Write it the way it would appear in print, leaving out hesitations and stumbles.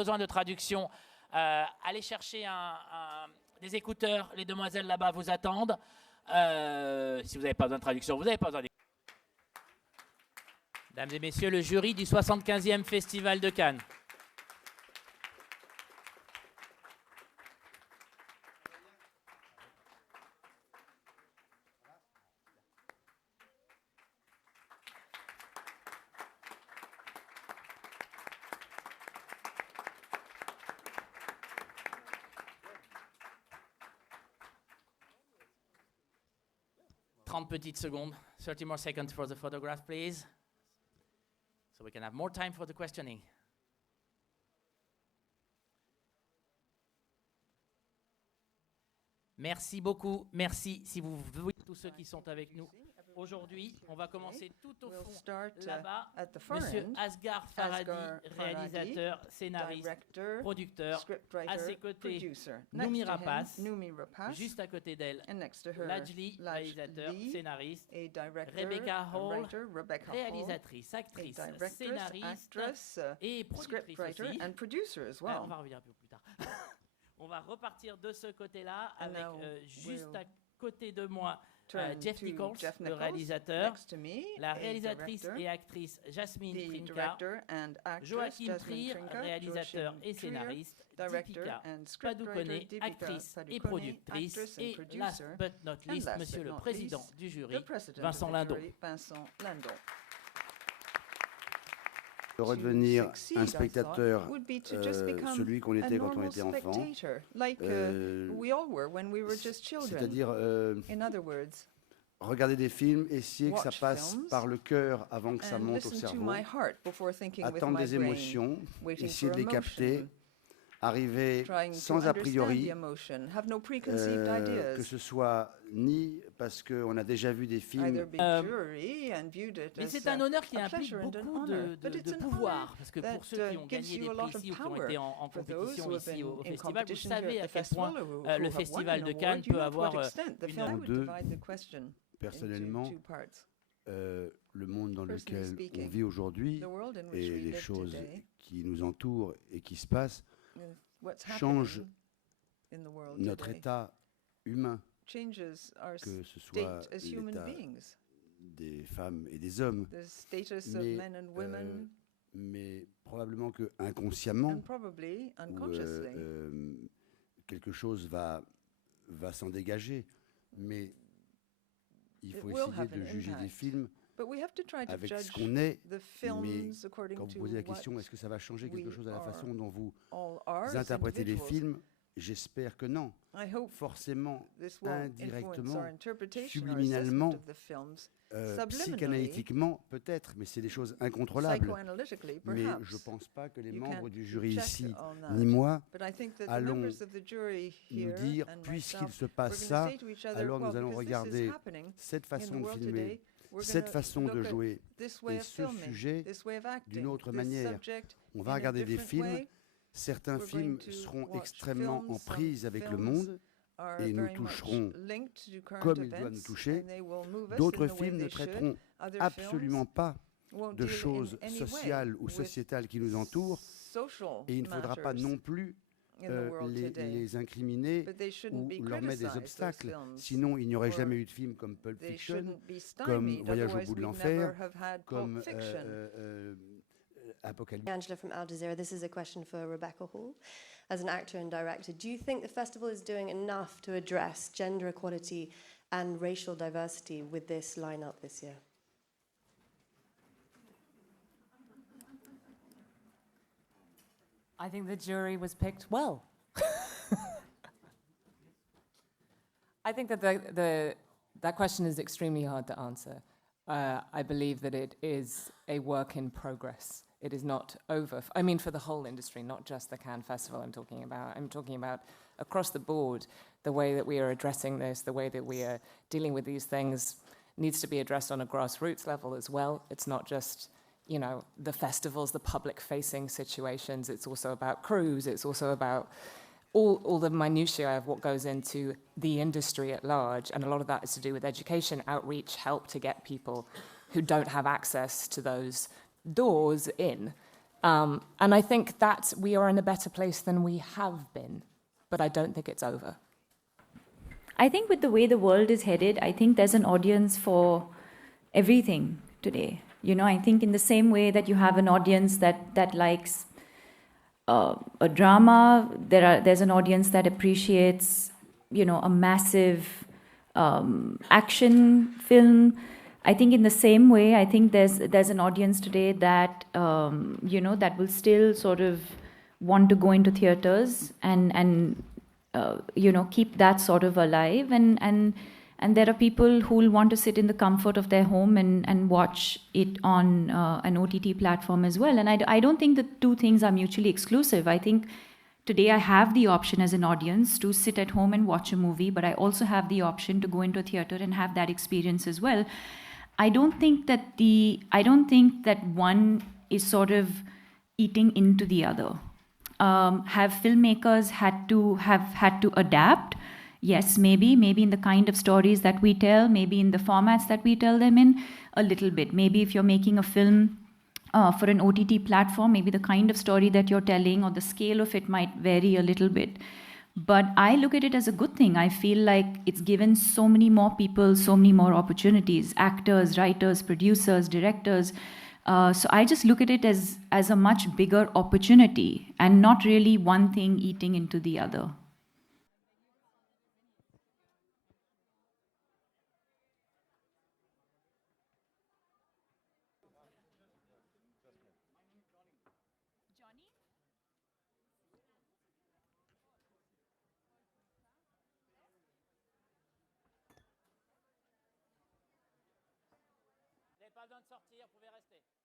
besoin de traduction, allez chercher des écouteurs. Les demoiselles là-bas vous attendent. Si vous n'avez pas besoin de traduction, vous n'avez pas besoin d'écouteurs. Mesdames et messieurs, le jury du 75e Festival de Cannes. Petites secondes. 30 more seconds for the photograph, please. So we can have more time for the questioning. Merci beaucoup. Merci si vous voulez tous ceux qui sont avec nous. Aujourd'hui, on va commencer tout au fond, là-bas. Monsieur Asghar Farhadi, réalisateur, scénariste, producteur. À ses côtés, Noomi Rapace. Juste à côté d'elle, Ladj, réalisateur, scénariste. Rebecca Hall, réalisatrice, actrice, scénariste et productrice aussi. On va revenir un peu plus tard. On va repartir de ce côté-là avec juste à côté de moi Nichols, le réalisateur, la réalisatrice et actrice Jasmine, Trinca, Joachim, réalisateur et scénariste, Deepika, Padukone, actrice et productrice, et last but not least, monsieur le président du jury, Vincent Lindon. De redevenir un spectateur, celui qu'on était quand on était enfant, c'est-à-dire regarder des films, essayer que ça passe par le cœur avant que ça monte au cerveau, attendre des émotions, essayer de les capter, arriver sans a priori, que ce soit ni parce qu'on a déjà vu des films. Mais c'est un honneur qui implique beaucoup de pouvoir, parce que pour ceux qui ont gagné des prix ici ou qui ont été en compétition ici au festival, vous savez à quel point le festival de Cannes peut avoir personnellement, le monde dans lequel on vit aujourd'hui et les choses qui nous entourent et qui se passent change notre état humain, que ce soit l'état des femmes et des hommes, mais probablement que inconsciemment, quelque chose va s'en dégager, mais il faut essayer de juger des films avec ce qu'on est, mais quand vous posez la question, est-ce que ça va changer quelque chose à la façon dont vous interprétez les films? J'espère que non. Forcément, indirectement, subliminalement, psychanalytiquement, peut-être, mais c'est des choses incontrôlables. Mais je ne pense pas que les membres du jury ici, ni moi, allons nous dire, puisqu'il se passe ça, alors nous allons regarder cette façon de filmer, cette façon de jouer et ce sujet d'une autre manière. On va regarder des films. Certains films seront extrêmement en prise avec le monde et nous toucheront comme ils doivent nous toucher. D'autres films ne traiteront absolument pas de choses sociales ou sociétales qui nous entourent et il ne faudra pas non plus les incriminer ou leur mettre des obstacles. Sinon, il n'y aurait jamais eu de film comme Pulp Fiction, comme Voyage au bout de l'enfer, comme Apocalypse. Angela from Al Jazeera. This is a question for Rebecca Hall. As an actor and director, do you think the festival is doing enough to address gender equality and racial diversity with this lineup this year? I think the jury was picked well. I think that that question is extremely hard to answer. I believe that it is a work in progress. It is not over. I mean, for the whole industry, not just the Cannes Festival I'm talking about. I'm talking about across the board, the way that we are addressing this, the way that we are dealing with these things needs to be addressed on a grassroots level as well. It's not just, you know, the festivals, the public-facing situations. It's also about crews. It's also about all the minutiae of what goes into the industry at large. And a lot of that is to do with education, outreach, help to get people who don't have access to those doors in. And I think that we are in a better place than we have been, but I don't think it's over. I think with the way the world is headed, I think there's an audience for everything today. You know, I think in the same way that you have an audience that likes a drama, there's an audience that appreciates, you know, a massive action film. I think in the same way, I think there's an audience today that you know, that will still sort of want to go into theaters and you know, keep that sort of alive, and there are people who will want to sit in the comfort of their home and watch it on an OTT platform as well. And I don't think the two things are mutually exclusive. I think today I have the option as an audience to sit at home and watch a movie, but I also have the option to go into a theater and have that experience as well. I don't think that one is sort of eating into the other. Have filmmakers had to adapt? Yes, maybe in the kind of stories that we tell, maybe in the formats that we tell them in, a little bit. Maybe if you're making a film for an OTT platform, maybe the kind of story that you're telling or the scale of it might vary a little bit. But I look at it as a good thing. I feel like it's given so many more people so many more opportunities, actors, writers, producers, directors. So I just look at it as a much bigger opportunity and not really one thing eating into the other. Pas besoin de sortir, vous pouvez rester.